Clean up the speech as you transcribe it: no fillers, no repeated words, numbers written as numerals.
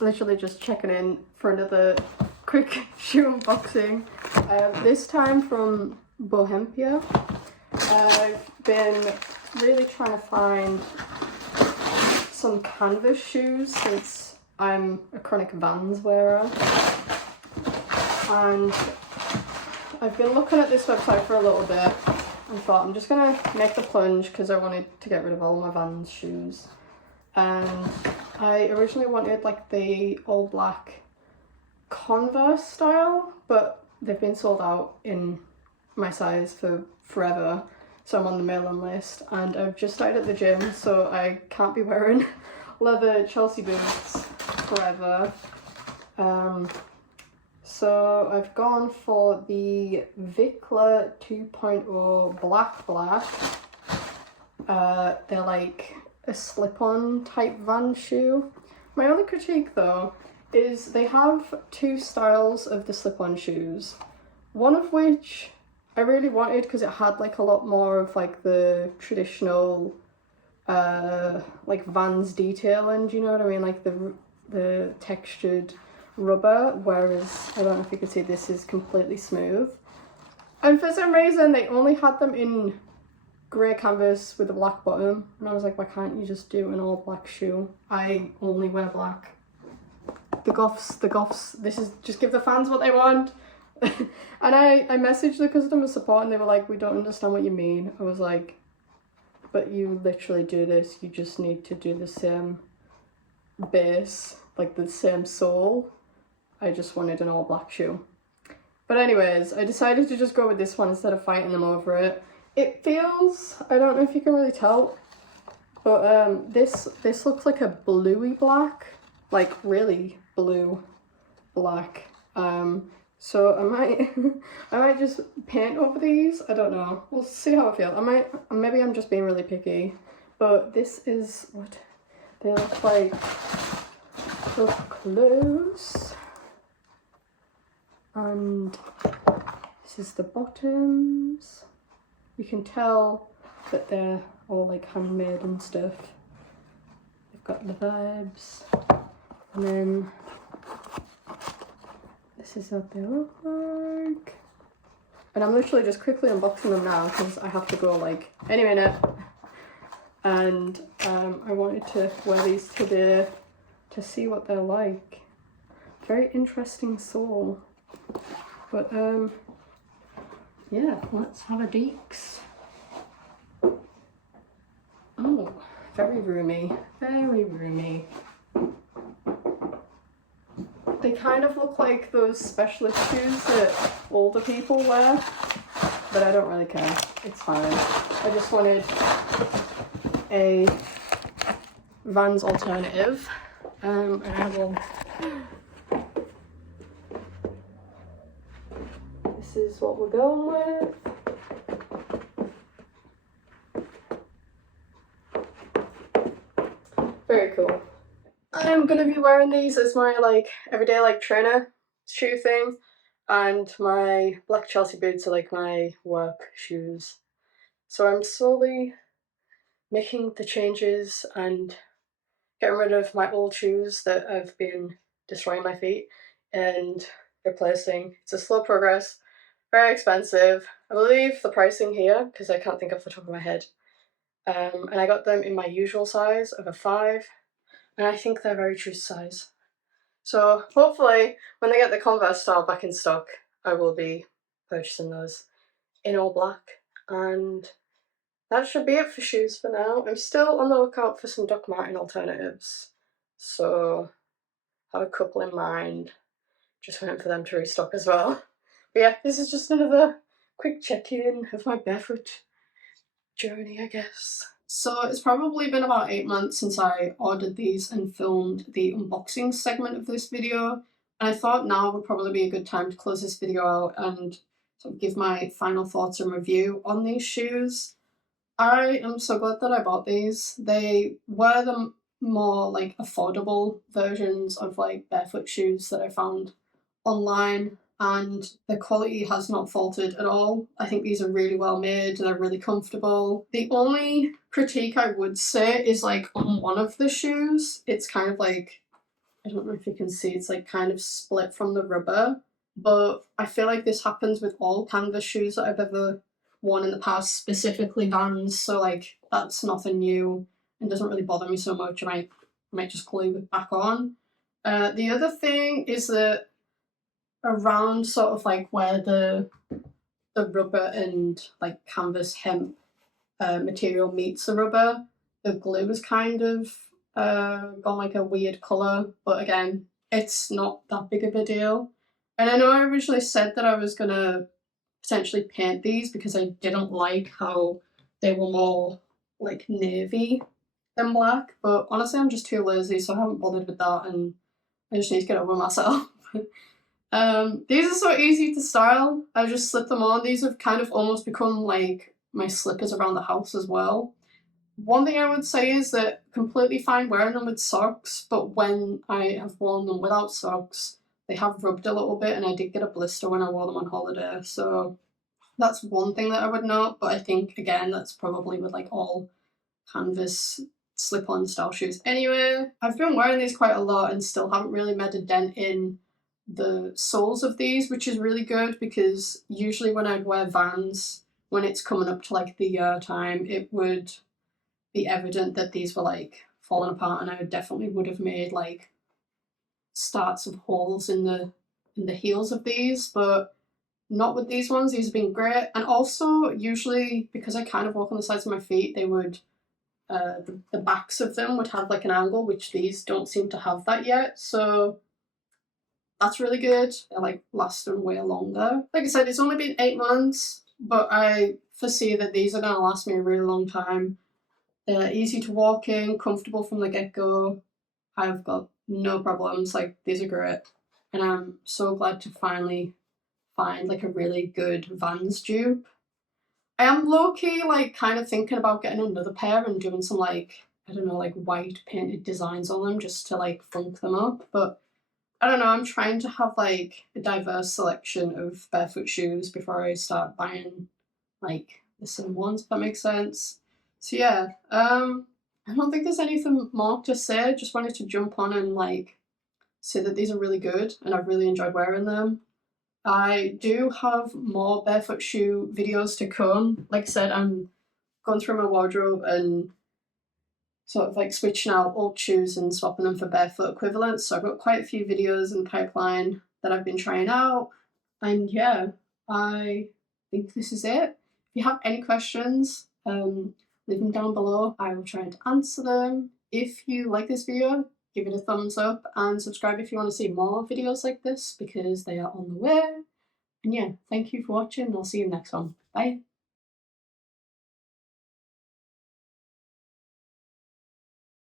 literally just checking in for another quick shoe unboxing. This time from Bohempia. I've been really trying to find some canvas shoes since I'm a chronic Vans wearer. And I've been looking at this website for a little bit and thought I'm just gonna make the plunge because I wanted to get rid of all my Vans shoes. And I originally wanted like the all black Converse style, but they've been sold out in my size for forever, so I'm on the mailing list, and I've just started at the gym, so I can't be wearing leather Chelsea boots forever. So I've gone for the Vikla 2.0 black. They're like a slip-on type Van shoe. My only critique though is they have two styles of the slip-on shoes, one of which I really wanted because it had like a lot more of like the traditional like Vans detailing, do you know what I mean, like the textured rubber, whereas I don't know if you can see, this is completely smooth. And for some reason they only had them in grey canvas with a black bottom, and I was like, why can't you just do an all black shoe? I only wear black. The goths, this is, just give the fans what they want. And I messaged the customer support and they were like, we don't understand what you mean. I was like, but you literally do this, you just need to do the same base, like the same sole. I just wanted an all black shoe. But anyways, I decided to just go with this one instead of fighting them over it. It feels, I don't know if you can really tell, but this looks like a bluey black, like really blue black. So I might just paint over these. I don't know. We'll see how I feel. Maybe I'm just being really picky, but this is what they look like up close. And this is the bottoms. You can tell that they're all like handmade and stuff. They've got the vibes. And then this is what they look like. And I'm literally just quickly unboxing them now because I have to go like any minute. And I wanted to wear these today to see what they're like. Very interesting sole. But yeah, let's have a deeks. Oh, very roomy, very roomy. They kind of look like those specialist shoes that older people wear, but I don't really care. It's fine. I just wanted a Vans alternative, and I will. This is what we're going with. Very cool. I'm gonna be wearing these as my like everyday like trainer shoe thing, and my black Chelsea boots are like my work shoes. So I'm slowly making the changes and getting rid of my old shoes that have been destroying my feet and replacing. It's a slow progress, very expensive. I believe the pricing here, because I can't think off the top of my head. And I got them in my usual size of a 5, and I think they're very true to size. So hopefully when they get the Converse style back in stock, I will be purchasing those in all black. And that should be it for shoes for now. I'm still on the lookout for some Doc Marten alternatives, so have a couple in mind. Just waiting for them to restock as well. But yeah, this is just another quick check-in of my barefoot journey, I guess. So it's probably been about 8 months since I ordered these and filmed the unboxing segment of this video, and I thought now would probably be a good time to close this video out and sort of give my final thoughts and review on these shoes. I am so glad that I bought these. They were the more like affordable versions of like barefoot shoes that I found online, and the quality has not faltered at all. I think these are really well made, they're really comfortable. The only critique I would say is like on one of the shoes, it's kind of like I don't know if you can see, it's like kind of split from the rubber, but I feel like this happens with all canvas shoes that I've ever worn in the past, specifically Vans, so like that's nothing new and doesn't really bother me so much. I might just glue it back on. The other thing is that around sort of like where the rubber and like canvas hemp material meets the rubber, the glue is kind of gone like a weird colour, but again, it's not that big of a deal. And I know I originally said that I was gonna potentially paint these because I didn't like how they were more like navy than black, but honestly I'm just too lazy, so I haven't bothered with that, and I just need to get over myself. These are so easy to style. I just slip them on. These have kind of almost become like my slippers around the house as well. One thing I would say is that completely fine wearing them with socks, but when I have worn them without socks, they have rubbed a little bit, and I did get a blister when I wore them on holiday. So that's one thing that I would note, but I think again that's probably with like all canvas slip-on style shoes. Anyway, I've been wearing these quite a lot and still haven't really made a dent in the soles of these, which is really good because usually when I'd wear Vans, when it's coming up to like the year time, it would be evident that these were like falling apart, and I definitely would have made like starts of holes in the heels of these, but not with these ones. These have been great. And also usually because I kind of walk on the sides of my feet, they would the backs of them would have like an angle, which these don't seem to have that yet, so that's really good. They're like lasting way longer. Like I said, it's only been 8 months, but I foresee that these are going to last me a really long time. They're easy to walk in, comfortable from the get-go. I've got no problems. Like, these are great. And I'm so glad to finally find like a really good Vans dupe. I am low-key like kind of thinking about getting another pair and doing some like, I don't know, like white painted designs on them just to like funk them up. But I don't know, I'm trying to have like a diverse selection of barefoot shoes before I start buying like the same ones, if that makes sense. So yeah, I don't think there's anything more to say. Just wanted to jump on and like say that these are really good and I've really enjoyed wearing them. I do have more barefoot shoe videos to come. Like I said, I'm going through my wardrobe and sort of like switching out old shoes and swapping them for barefoot equivalents. So I've got quite a few videos in the pipeline that I've been trying out. And yeah, I think this is it. If you have any questions, leave them down below. I will try to answer them. If you like this video, give it a thumbs up and subscribe if you want to see more videos like this because they are on the way. And yeah, thank you for watching and I'll see you in the next one. Bye.